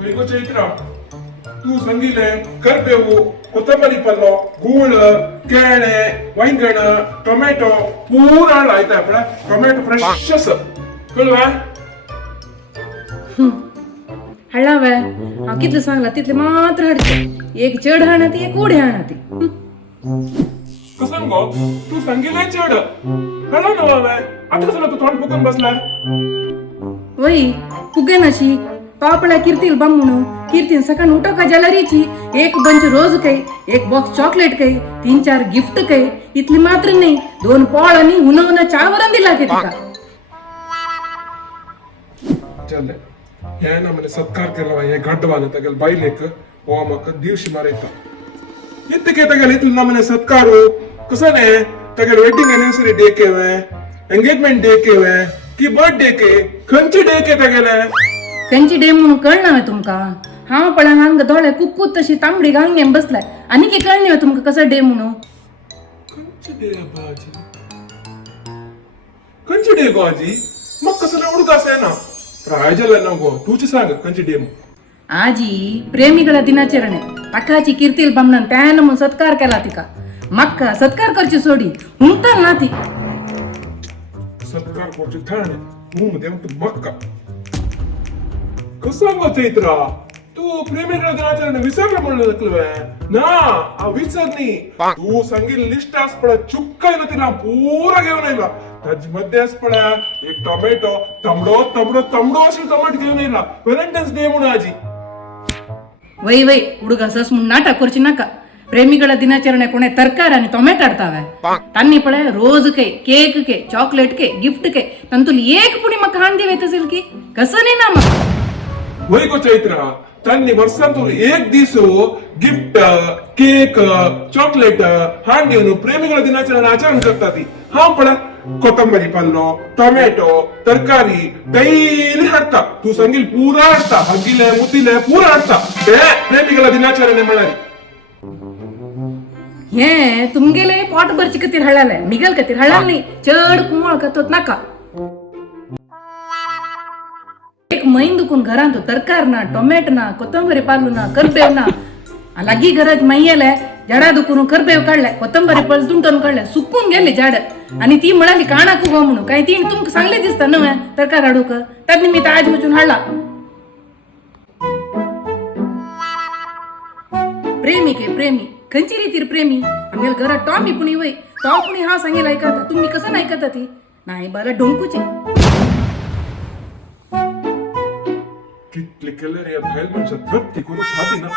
वैगो चैत्र तू संगीले करबेವು ಕೊತ್ತಂಬರಿ ಪಲ್ಯ ಗೂಳು ಕೇಳೆ ವೈಂಗಣ ಟೊಮೆಟೊ ಪೂರಾ ಆಯ್ತಾ ಅಪ್ಪಳ ಟೊಮೆಟೊ ಫ್ರೆಶಸ್ ಕಳ್ವಾ हळावे हांव कितले सांगला तितले मात्र हाडचे एक चड हाडना ती एक उडे हाडना ती कसं गो तू संगीले चढ हळा नवावे आता कसं तू तोंड फुकून बसला वही फुगे नशी तो आपल्या कीर्तील बामून कीर्तीन सकाळ उठो का जलरीची एक बंच रोज काही एक बॉक्स चॉकलेट काही 3-4 गिफ्ट काही इतली मात्र नाही 2 पोळ आणि उन्हा चावरण दिला की तिका चल हे ना મને સત્કાર કરવા हे ગઢવાને તગલ બાઈ લેક ઓ મક દિવસ મારેતા इतके तगल इतल મને સત્કારો કસને तगल वेडिंग एनिवर्सरी डे केवे एंगेजमेंट डे केवे की बर्थडे के खंची डे के तगल त्यांची डे म्हणून कळणार तुमका हा पण हांग धोळे कुक्कू तशी तांबडी गांगेम बसलाय आणि की कळणे तुमका कसं डे म्हणून खंची डे बाजी खंची डे बाजी मग कसं उडकासे ना राजला नको तूच सांग खंची डे आजी प्रेमिಗಳ दिनाचರಣೆ तकाची कीर्तील बामणन त्यानं म्हणून सत्कार केला तिका मक्का सत्कार करची सोडी हुंता ना ती सत्कार करची थाणे रूम देव तू मक्का कसं गो चैत्रा तू प्रेमिಗಳ दिनाचರಣೆ विसरला म्हणलं नकलवे ना आ विसरनी तू संगीत लिस्ट आस पडा चुक्का इला तिला पूरा घेऊन आला त्याच मध्ये आस पडा एक टोमॅटो तमडो तमडो तमडो अशी टोमॅटो घेऊन आला व्हॅलेंटाईन्स डे म्हणून आजी वै वै ಹುಡುಗ ಸಸ್ ಮುನ್ ನಾಟಕ ಕೊರ್ಚಿ ನಕ ಪ್ರೇಮಿಗಳ ದಿನಾಚರಣೆ ಕೊನೆ ತರಕಾರಿ आणि टोमॅटो आडतावे तान्नी पळे रोज के केक के चॉकलेट के गिफ्ट के तंतुल एक पुडी मक हाण देवे तसेल की कसं नाही ना मग वय गो चैत्र त्यांनी वर्षातून एक दिवस गिफ्ट केक चॉकलेट हाण देऊन प्रेमिಗಳ दिनाचರಣೆ आचरण करतात हा पळा ಕೊತ್ತಂಬರಿ ಪಲ್ಯ ಟೊಮೆಟೊ ತರಕಾರಿ ಡೈಲಿ ಹಾಡ್ತಾ ತೂ ಸಂಗಿಲ್ ಪೂರಾ ಹಾಡ್ತಾ ಹಗ್ಗಿಲೆ ಮುತ್ತಿಲೆ ಪೂರಾ ಹಾಡ್ತಾ ಪ್ರೇಮಿಗಳ ದಿನಾಚರಣೆ ಮಾಡಾರಿ हे तुमगेले पोट भरची कतीर हळाले मिगल कतीर हळाली चढ कुंवळ कतोत नाका एक मैन दुखून घरांत तरकार ना टोमॅटो ना कोथंबरी पालू ना करबेव ना लागी घरात मैयेले झाडा दुखून करबेव काढले कोथंबरी पाल दुंटून काढले सुकून गेले झाड आणि ती म्हणाली काणाकू गो म्हणून काय ती तुमक सांगले दिसता नव्हे तरकार हाडूक त्यात निमित्त आज वचून हाडला प्रेमी के प्रेमी खंची रीतीर प्रेमी आमच्या घरात टॉमी पुणी वय तो पुणी हा सांगेल ऐकता तुम्ही कसं नाही ऐकता ती नाही बरं डोंकूचे कितले केले रे बाहेर म्हणजे थप ती करू साधी ना